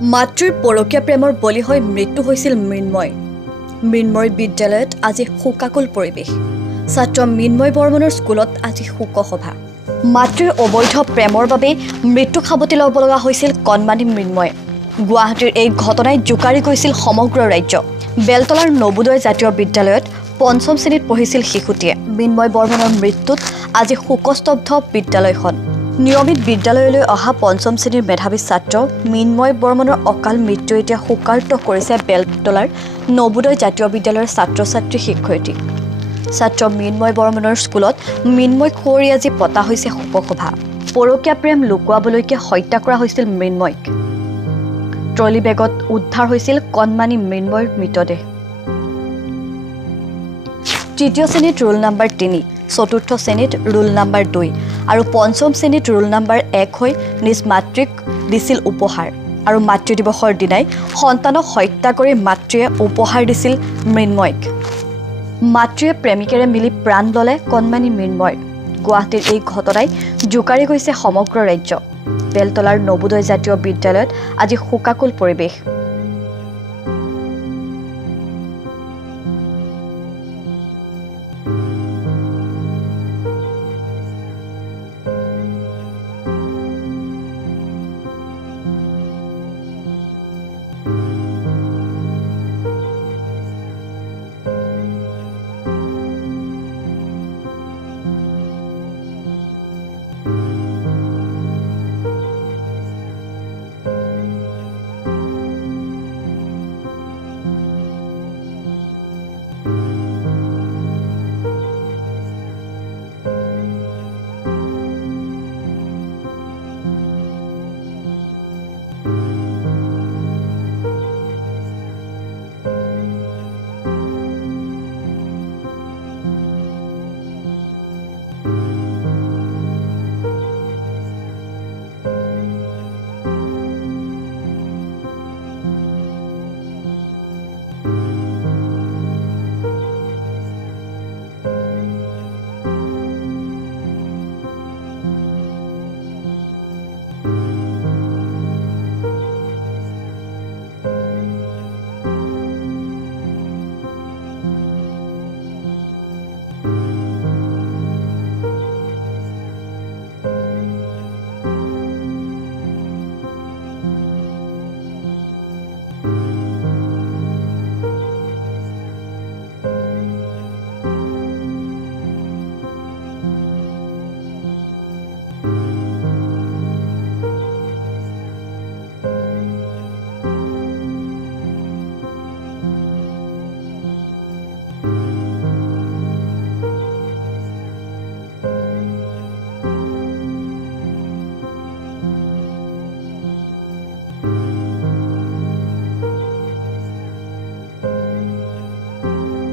মাতৃৰ পৰকীয়া প্ৰেমৰ বলি হৈ মৃত্যু হৈছিল মৃন্ময়। মৃন্ময় বিদ্যালয়ত আজি শোকাকুল পৰিৱেশ। ছাত্ৰ মৃন্ময় বৰ্মনৰ স্কুলত আজি শোকসভা। মাতৃৰ অবৈধ প্ৰেমৰ বাবে মৃত্যু সাৱটি ল'ব লগা হৈছিল কণমানি মৃন্ময়। গুৱাহাটীৰ এই ঘটনাই জোকাৰি গৈছিল সমগ্ৰ ৰাজ্য। বেলতলাৰ নবোদয় জাতীয় বিদ্যালয়ত পঞ্চম শ্ৰেণীত পঢ়িছিল শিশুটিয়ে। মৃন্ময় বৰ্মনৰ মৃত্যুত আজি শোকস্তব্ধ বিদ্যালয়খন। নিয়মিত বিদ্যালয়লৈ অহা পঞ্চম শ্ৰেণীৰ মেধাৱী ছাত্ৰ মৃন্ময় বৰ্মনৰ অকাল মৃত্যু এতিয়া শোকাৰ্ত কৰিছে বেলতলাৰ নবোদয় জাতীয় বিদ্যালয়ৰ ছাত্ৰ ছাত্ৰী শিক্ষয়িত্ৰী। ছাত্ৰ মৃন্ময় বৰ্মনৰ স্কুলত মৃন্ময় কুঁৱৰী আজি পতা হৈছে শোকসভা। পৰকীয়া প্ৰেম লুকুৱাবলৈকে হত্যা কৰা হৈছিল মৃন্ময়ক। ট্ৰলি বেগত উদ্ধাৰ হৈছিল কণমানি মৃন্ময়ৰ মৃতদেহ। তৃতীয় শ্ৰেণীত ৰোল নম্বৰ ৩, চতুৰ্থ শ্ৰেণীত ৰোল নম্বৰ ২ আৰু পঞ্চম শ্ৰেণীত ৰোল নম্বৰ ১ হৈ নিজ মাতৃক দিছিল উপহাৰ। আৰু মাতৃ দিৱসৰ দিনাই সন্তানক হত্যা কৰি মাতৃয়ে উপহাৰ দিছিল মৃন্ময়ক। মাতৃয়ে প্ৰেমিকেৰে মিলি প্ৰাণ ল'লে কণমানি মৃন্ময়। গুৱাহাটীৰ এই ঘটনাই জোকাৰি গৈছে সমগ্ৰ ৰাজ্য। বেলতলাৰ নবোদয় জাতীয় বিদ্যালয়ত আজি শোকাকুল পৰিৱেশ।